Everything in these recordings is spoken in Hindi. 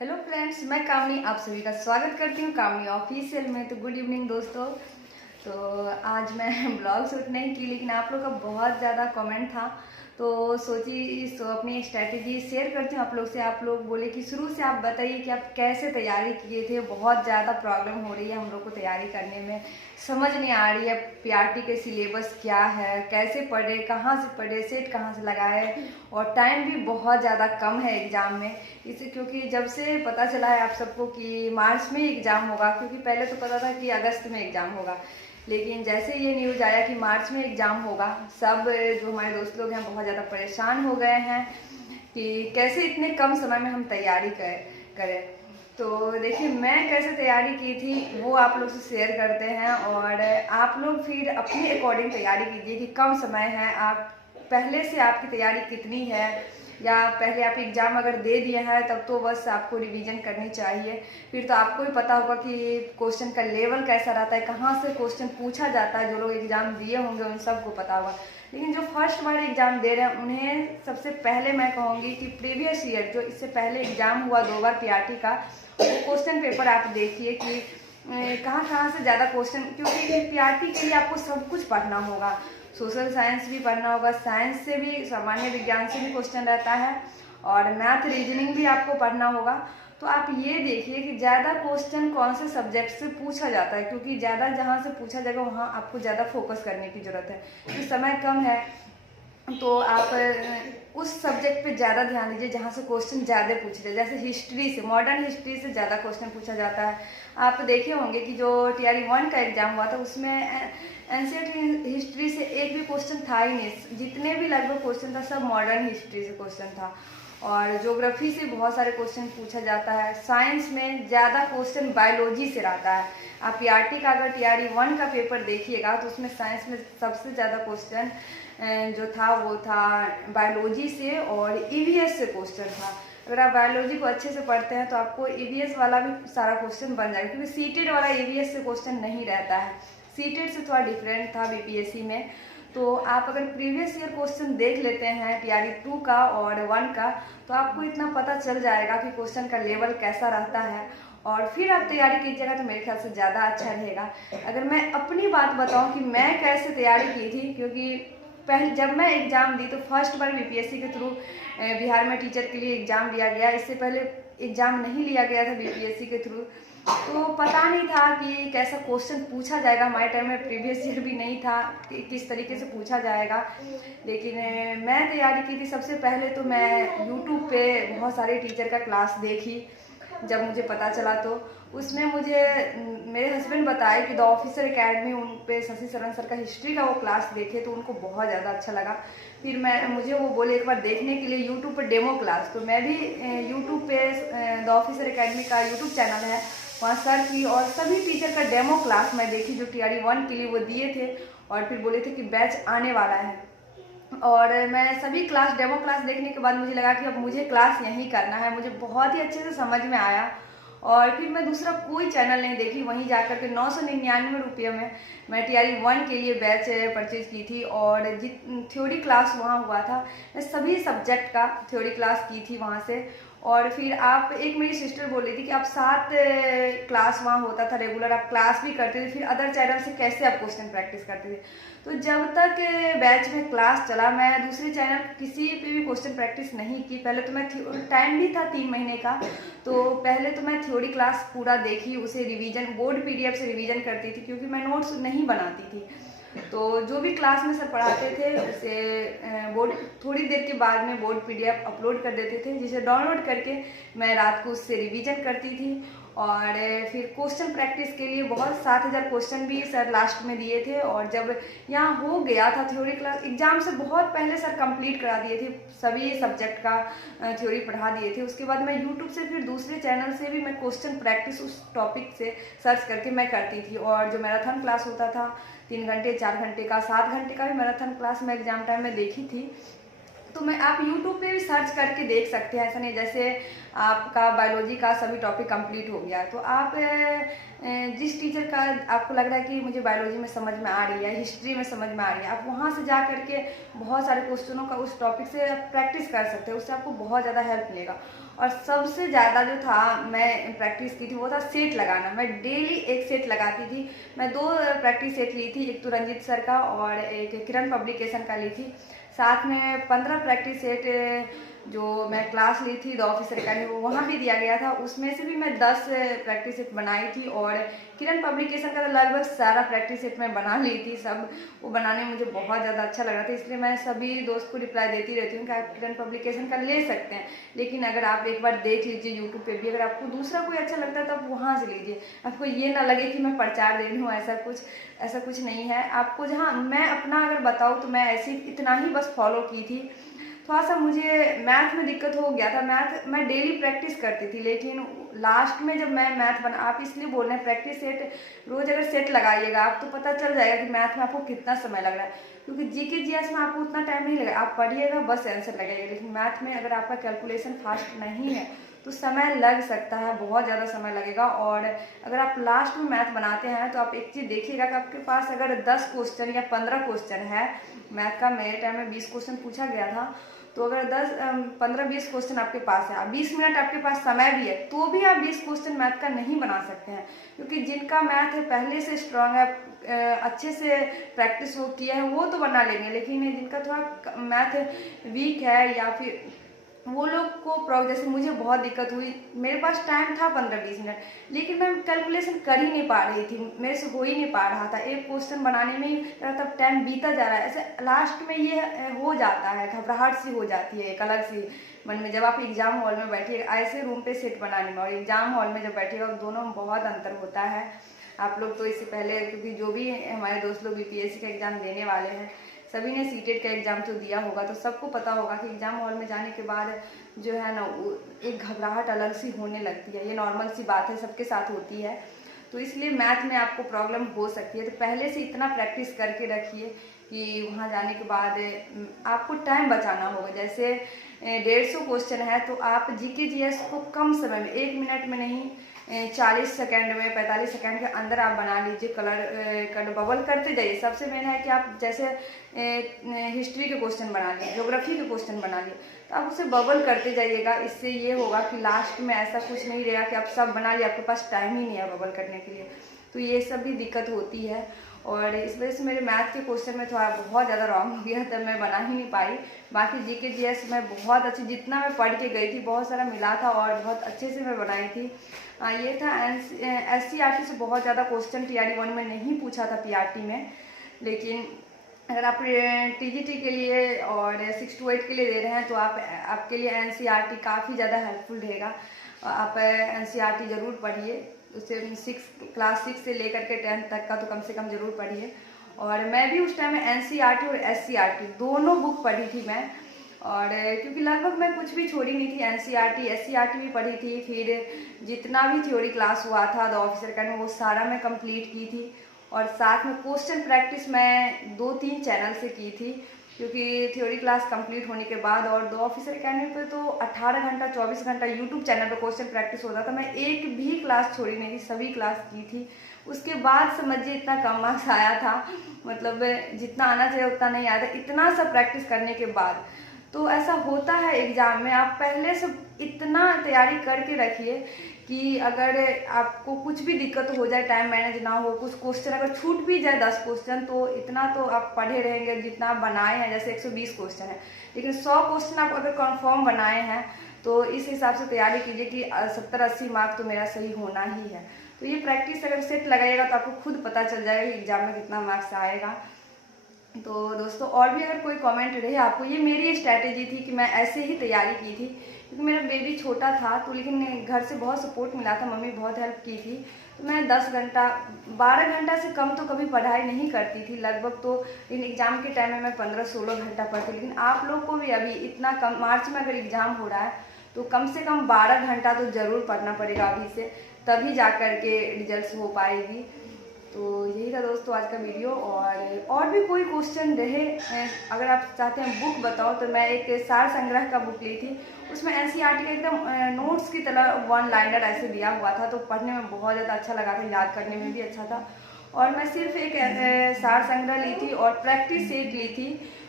हेलो फ्रेंड्स, मैं कामनी आप सभी का स्वागत करती हूँ कामनी ऑफिशियल में। तो गुड इवनिंग दोस्तों। तो आज मैं ब्लॉग शूट नहीं की, लेकिन आप लोग का बहुत ज़्यादा कमेंट था तो सोची अपनी स्ट्रैटेजी शेयर करती हूँ आप लोग से। आप लोग बोले कि शुरू से आप बताइए कि आप कैसे तैयारी किए थे। बहुत ज़्यादा प्रॉब्लम हो रही है हम लोग को तैयारी करने में, समझ नहीं आ रही है पीआरटी के सिलेबस क्या है, कैसे पढ़े, कहाँ से पढ़े, सेट कहाँ से लगाए, और टाइम भी बहुत ज़्यादा कम है एग्ज़ाम में। इसे क्योंकि जब से पता चला है आप सबको कि मार्च में एग्ज़ाम होगा, क्योंकि पहले तो पता था कि अगस्त में एग्ज़ाम होगा, लेकिन जैसे ये न्यूज़ आया कि मार्च में एग्ज़ाम होगा, सब जो हमारे दोस्त लोग हैं बहुत ज़्यादा परेशान हो गए हैं कि कैसे इतने कम समय में हम तैयारी करें। तो देखिए मैं कैसे तैयारी की थी वो आप लोग से शेयर करते हैं, और आप लोग फिर अपने अकॉर्डिंग तैयारी कीजिए कि कम समय है, आप पहले से आपकी तैयारी कितनी है, या पहले आप एग्ज़ाम अगर दे दिए हैं तब तो बस आपको रिवीजन करनी चाहिए। फिर तो आपको भी पता होगा कि क्वेश्चन का लेवल कैसा रहता है, कहाँ से क्वेश्चन पूछा जाता है। जो लोग एग्ज़ाम दिए होंगे उन सबको पता होगा, लेकिन जो फर्स्ट बार एग्ज़ाम दे रहे हैं उन्हें सबसे पहले मैं कहूँगी कि प्रीवियस ईयर जो इससे पहले एग्ज़ाम हुआ 2 बार पीआरटी का, वो क्वेश्चन पेपर आप देखिए कि कहाँ कहाँ से ज़्यादा क्वेश्चन, क्योंकि पीआरटी के लिए आपको सब कुछ पढ़ना होगा। सोशल साइंस भी पढ़ना होगा, साइंस से भी, सामान्य विज्ञान से भी क्वेश्चन रहता है, और मैथ रीजनिंग भी आपको पढ़ना होगा। तो आप ये देखिए कि ज़्यादा क्वेश्चन कौन से सब्जेक्ट से पूछा जाता है, क्योंकि ज़्यादा जहाँ से पूछा जाएगा वहाँ आपको ज़्यादा फोकस करने की ज़रूरत है, क्योंकि समय कम है। तो आप उस सब्जेक्ट पे ज़्यादा ध्यान दीजिए जहाँ से क्वेश्चन ज़्यादा पूछे जाए। जैसे हिस्ट्री से, मॉडर्न हिस्ट्री से ज़्यादा क्वेश्चन पूछा जाता है। आप देखे होंगे कि जो टीआरई 1 का एग्ज़ाम हुआ था उसमें एंशिएंट हिस्ट्री से एक भी क्वेश्चन था ही नहीं। जितने भी लगभग क्वेश्चन था सब मॉडर्न हिस्ट्री से क्वेश्चन था, और ज्योग्राफी से बहुत सारे क्वेश्चन पूछा जाता है। साइंस में ज़्यादा क्वेश्चन बायोलॉजी से रहता है। आप पीआरटी का अगर टीआरई 1 का पेपर देखिएगा तो उसमें साइंस में सबसे ज़्यादा क्वेश्चन जो था वो था बायोलॉजी से, और ईवीएस से क्वेश्चन था। अगर आप बायोलॉजी को अच्छे से पढ़ते हैं तो आपको ईवीएस वाला भी सारा क्वेश्चन बन जाएगा, क्योंकि सीटेड वाला ईवीएस से क्वेश्चन नहीं रहता है, सीटेड से थोड़ा डिफरेंट था बीपीएससी में। तो आप अगर प्रीवियस ईयर क्वेश्चन देख लेते हैं टीआरई 2 का और 1 का, तो आपको इतना पता चल जाएगा कि क्वेश्चन का लेवल कैसा रहता है, और फिर आप तैयारी कीजिएगा तो मेरे ख्याल से ज़्यादा अच्छा रहेगा। अगर मैं अपनी बात बताऊं कि मैं कैसे तैयारी की थी, क्योंकि पहले जब मैं एग्ज़ाम दी तो फर्स्ट बार बीपीएससी के थ्रू बिहार में टीचर के लिए एग्ज़ाम दिया गया। इससे पहले एग्ज़ाम नहीं लिया गया था बीपीएससी के थ्रू, तो पता नहीं था कि कैसा क्वेश्चन पूछा जाएगा। हमारे टाइम में प्रीवियस ईयर भी नहीं था कि किस तरीके से पूछा जाएगा। लेकिन मैं तैयारी की थी, सबसे पहले तो मैं यूट्यूब पे बहुत सारे टीचर का क्लास देखी। जब मुझे पता चला तो उसमें मुझे मेरे हस्बैंड बताए कि द ऑफिसर एकेडमी, उन पे शशि शरण सर का हिस्ट्री का वो क्लास देखे तो उनको बहुत ज़्यादा अच्छा लगा। फिर मुझे वो बोले एक बार देखने के लिए यूट्यूब पर डेमो क्लास, तो मैं भी यूट्यूब पे द ऑफिसर एकेडमी का यूट्यूब चैनल है, वहाँ सर्च की और सभी टीचर का डेमो क्लास मैं देखी जो टीआरई 1 के लिए वो दिए थे, और फिर बोले थे कि बैच आने वाला है। और मैं सभी क्लास, डेमो क्लास देखने के बाद मुझे लगा कि अब मुझे क्लास यहीं करना है। मुझे बहुत ही अच्छे से समझ में आया, और फिर मैं दूसरा कोई चैनल नहीं देखी। वहीं जाकर के 999 रुपये में मैं टीआरई 1 के लिए बैच परचेज की थी, और थ्योरी क्लास वहाँ हुआ था। मैं सभी सब्जेक्ट का थ्योरी क्लास की थी वहाँ से। और फिर आप, एक मेरी सिस्टर बोल रही थी कि आप 7 क्लास वहाँ होता था रेगुलर, आप क्लास भी करते थे, फिर अदर चैनल से कैसे आप क्वेश्चन प्रैक्टिस करते थे। तो जब तक बैच में क्लास चला मैं दूसरे चैनल किसी पे भी क्वेश्चन प्रैक्टिस नहीं की। पहले तो मैं टाइम भी था 3 महीने का, तो पहले तो मैं थ्योरी क्लास पूरा देखी, उसे रिवीजन, बोर्ड पीडीएफ से रिवीजन करती थी, क्योंकि मैं नोट्स नहीं बनाती थी। तो जो भी क्लास में सर पढ़ाते थे उसे बोर्ड, थोड़ी देर के बाद में बोर्ड पीडीएफ अपलोड कर देते थे, जिसे डाउनलोड करके मैं रात को उससे रिवीजन करती थी। और फिर क्वेश्चन प्रैक्टिस के लिए बहुत 7000 क्वेश्चन भी सर लास्ट में दिए थे। और जब यहाँ हो गया था थ्योरी क्लास, एग्जाम से बहुत पहले सर कंप्लीट करा दिए थे, सभी सब्जेक्ट का थ्योरी पढ़ा दिए थे। उसके बाद मैं यूट्यूब से फिर दूसरे चैनल से भी मैं क्वेश्चन प्रैक्टिस उस टॉपिक से सर्च करके मैं करती थी। और जो मैराथन क्लास होता था 3 घंटे 4 घंटे का, 7 घंटे का भी मैराथन क्लास मैं एग्जाम टाइम में देखी थी। तो मैं आप YouTube पे भी सर्च करके देख सकते हैं। ऐसा नहीं जैसे आपका बायोलॉजी का सभी टॉपिक कंप्लीट हो गया तो आप जिस टीचर का आपको लग रहा है कि मुझे बायोलॉजी में समझ में आ रही है, हिस्ट्री में समझ में आ रही है, आप वहाँ से जा करके बहुत सारे क्वेश्चनों का उस टॉपिक से प्रैक्टिस कर सकते हैं। उससे आपको बहुत ज़्यादा हेल्प मिलेगा। और सबसे ज़्यादा जो था मैं प्रैक्टिस की थी वो था सेट लगाना। मैं डेली एक सेट लगाती थी। मैं 2 प्रैक्टिस सेट ली थी, एक तो रंजीत सर का और एक किरण पब्लिकेशन का ली थी। साथ में 15 प्रैक्टिस सेट जो मैं क्लास ली थी द ऑफिसर अकेडमी वो वहाँ भी दिया गया था। उसमें से भी मैं 10 प्रैक्टिस सेट बनाई थी और किरण पब्लिकेशन का तो लगभग सारा प्रैक्टिस सेट मैं बना ली थी। सब वो बनाने में मुझे बहुत ज़्यादा अच्छा लग रहा था, इसलिए मैं सभी दोस्त को रिप्लाई देती रहती हूँ कि आप किरण पब्लिकेशन का ले सकते हैं। लेकिन अगर आप एक बार देख लीजिए यूट्यूब पे भी, अगर आपको दूसरा कोई अच्छा लगता है तो आप वहाँ से लीजिए। आपको ये ना लगे कि मैं प्रचार दे रही हूँ, ऐसा कुछ नहीं है। आपको जहाँ मैं अपना अगर बताऊँ तो मैं ऐसी इतना ही बस फॉलो की थी। थोड़ा सा मुझे मैथ में दिक्कत हो गया था। मैथ मैं डेली प्रैक्टिस करती थी, लेकिन लास्ट में जब मैं मैथ बना, आप इसलिए बोल रहे हैं प्रैक्टिस सेट रोज अगर सेट लगाइएगा आप तो पता चल जाएगा कि मैथ में आपको कितना समय लग रहा है। क्योंकि जीके जीएस में आपको उतना टाइम नहीं लगेगा, आप पढ़िएगा बस आंसर लगाइएगा। लेकिन मैथ में अगर आपका कैलकुलेशन फास्ट नहीं है तो समय लग सकता है, बहुत ज़्यादा समय लगेगा। और अगर आप लास्ट में मैथ बनाते हैं तो आप एक चीज़ देखिएगा कि आपके पास अगर 10 क्वेश्चन या 15 क्वेश्चन है मैथ का, मेरे टाइम में 20 क्वेश्चन पूछा गया था, तो अगर 15-20 क्वेश्चन आपके पास है, 20 मिनट आपके पास समय भी है, तो भी आप 20 क्वेश्चन मैथ का नहीं बना सकते हैं। क्योंकि जिनका मैथ पहले से स्ट्रांग है, अच्छे से प्रैक्टिस वो किया है, वो तो बना लेंगे। लेकिन जिनका थोड़ा मैथ वीक है या फिर वो लोग को जैसे मुझे बहुत दिक्कत हुई, मेरे पास टाइम था 15-20 मिनट, लेकिन मैं कैलकुलेशन कर ही नहीं पा रही थी, मेरे से हो ही नहीं पा रहा था। एक क्वेश्चन बनाने में ही तब टाइम बीता जा रहा है। ऐसे लास्ट में ये हो जाता है, घबराहट सी हो जाती है एक अलग सी मन में। जब आप एग्जाम हॉल में बैठिए ऐसे रूम पे सेट बनाने में और एग्जाम हॉल में जब बैठिएगा दोनों में बहुत अंतर होता है। आप लोग तो इससे पहले, क्योंकि जो भी हमारे दोस्त लोग बीपीएससी का एग्ज़ाम देने वाले हैं सभी ने सीटेट का एग्ज़ाम तो दिया होगा, तो सबको पता होगा कि एग्ज़ाम हॉल में जाने के बाद जो है ना एक घबराहट अलग सी होने लगती है। ये नॉर्मल सी बात है, सबके साथ होती है। तो इसलिए मैथ में आपको प्रॉब्लम हो सकती है। तो पहले से इतना प्रैक्टिस करके रखिए कि वहाँ जाने के बाद आपको टाइम बचाना होगा। जैसे 150 क्वेश्चन है तो आप जीके जीएस को कम समय में, 1 मिनट में नहीं, 40 सेकेंड में, 45 सेकेंड के अंदर आप बना लीजिए। कलर बबल करते जाइए। सबसे मेन है कि आप जैसे हिस्ट्री के क्वेश्चन बना लिए, ज्योग्राफी के क्वेश्चन बना लिए, तो आप उसे बबल करते जाइएगा। इससे ये होगा कि लास्ट में ऐसा कुछ नहीं रहेगा कि आप सब बना लिए, आपके पास टाइम ही नहीं है बबल करने के लिए। तो ये सब भी दिक्कत होती है और इस वजह से मेरे मैथ के क्वेश्चन में थोड़ा बहुत ज़्यादा रॉन्ग हो गया, तब मैं बना ही नहीं पाई। बाकी जीके जीएस मैं बहुत अच्छी, जितना मैं पढ़ के गई थी बहुत सारा मिला था और बहुत अच्छे से मैं बनाई थी। ये था SCRT से बहुत ज़्यादा क्वेश्चन TRE-1 में नहीं पूछा था PRT में। लेकिन अगर आप TGT के लिए और 6 to 8 के लिए दे रहे हैं तो आपके लिए NCERT काफ़ी ज़्यादा हेल्पफुल रहेगा। आप NCERT ज़रूर पढ़िए, उससे क्लास 6 से लेकर के 10th तक का तो कम से कम ज़रूर पढ़िए। और मैं भी उस टाइम में NCERT और SCRT दोनों बुक पढ़ी थी मैं। और क्योंकि लगभग मैं कुछ भी छोड़ी नहीं थी, NCERT SCRT भी पढ़ी थी, फिर जितना भी थ्योरी क्लास हुआ था द ऑफिसर अकेडमी वो सारा मैं कंप्लीट की थी। और साथ में क्वेश्चन प्रैक्टिस मैं 2-3 चैनल से की थी, क्योंकि थ्योरी क्लास कंप्लीट होने के बाद और द ऑफिसर अकेडमी पे तो 18 घंटा 24 घंटा यूट्यूब चैनल पर क्वेश्चन प्रैक्टिस होता था। मैं एक भी क्लास छोड़ी नहीं थी, सभी क्लास की थी। उसके बाद समझिए इतना कम मार्क्स आया था, मतलब जितना आना चाहिए उतना नहीं आया था, इतना सा प्रैक्टिस करने के बाद। तो ऐसा होता है एग्ज़ाम में, आप पहले से इतना तैयारी करके रखिए कि अगर आपको कुछ भी दिक्कत हो जाए, टाइम मैनेज ना हो, कुछ क्वेश्चन अगर छूट भी जाए 10 क्वेश्चन, तो इतना तो आप पढ़े रहेंगे जितना आप बनाए हैं। जैसे 120 क्वेश्चन है, लेकिन 100 क्वेश्चन आप अगर कन्फर्म बनाए हैं तो इस हिसाब से तैयारी कीजिए कि 70-80 मार्क्स तो मेरा सही होना ही है। तो ये प्रैक्टिस अगर सेट लगाइएगा तो आपको खुद पता चल जाएगा कि एग्जाम में कितना मार्क्स आएगा। तो दोस्तों और भी अगर कोई कमेंट रहे आपको, ये मेरी स्ट्रैटेजी थी कि मैं ऐसे ही तैयारी की थी, क्योंकि मेरा बेबी छोटा था तो, लेकिन घर से बहुत सपोर्ट मिला था, मम्मी बहुत हेल्प की थी। तो मैं 10 घंटा 12 घंटा से कम तो कभी पढ़ाई नहीं करती थी लगभग। तो इन एग्ज़ाम के टाइम में मैं 15-16 घंटा पढ़ती। लेकिन आप लोग को भी अभी इतना कम, मार्च में अगर एग्ज़ाम हो रहा है तो कम से कम 12 घंटा तो ज़रूर पढ़ना पड़ेगा अभी से, तभी जा कर के रिजल्ट हो पाएगी। तो यही था दोस्तों आज का वीडियो। और भी कोई क्वेश्चन रहे, अगर आप चाहते हैं बुक बताओ, तो मैं एक सार संग्रह का बुक ली थी, उसमें एनसीईआरटी का एकदम नोट्स की तरह वन लाइनर ऐसे दिया हुआ था, तो पढ़ने में बहुत ज़्यादा अच्छा लगा था, याद करने में भी अच्छा था। और मैं सिर्फ एक सार संग्रह ली थी और प्रैक्टिस सेट ली थी,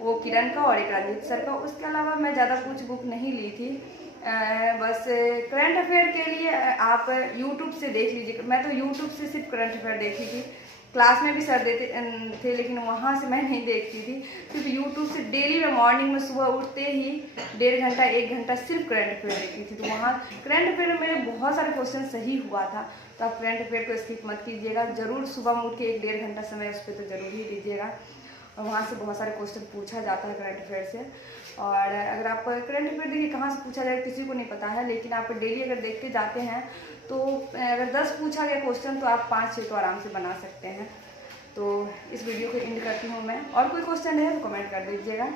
वो किरण का और एक रंजीत सर का। उसके अलावा मैं ज़्यादा कुछ बुक नहीं ली थी। बस करंट अफेयर के लिए आप यूट्यूब से देख लीजिए। मैं तो यूट्यूब से सिर्फ करंट अफेयर देखी थी, क्लास में भी सर देते थे लेकिन वहाँ से मैं नहीं देखती थी, सिर्फ यूट्यूब से डेली मैं मॉर्निंग में सुबह उठते ही 1.5 घंटा 1 घंटा सिर्फ करंट अफेयर देखती थी। तो वहाँ करंट अफेयर में मेरे बहुत सारे क्वेश्चन सही हुआ था। तो आप करंट अफेयर को स्किप मत कीजिएगा, जरूर सुबह में उठ के 1-1.5 घंटा समय उस पर तो जरूर ही दीजिएगा। और वहाँ से बहुत सारे क्वेश्चन पूछा जाता है करंट अफेयर से। और अगर आप करंट अफेयर देखिए कहाँ से पूछा जाए किसी को नहीं पता है, लेकिन आप डेली अगर देखते जाते हैं तो अगर 10 पूछा गया क्वेश्चन तो आप 5-6 तो आराम से बना सकते हैं। तो इस वीडियो को एंड करती हूँ मैं। और कोई क्वेश्चन है तो कमेंट कर दीजिएगा।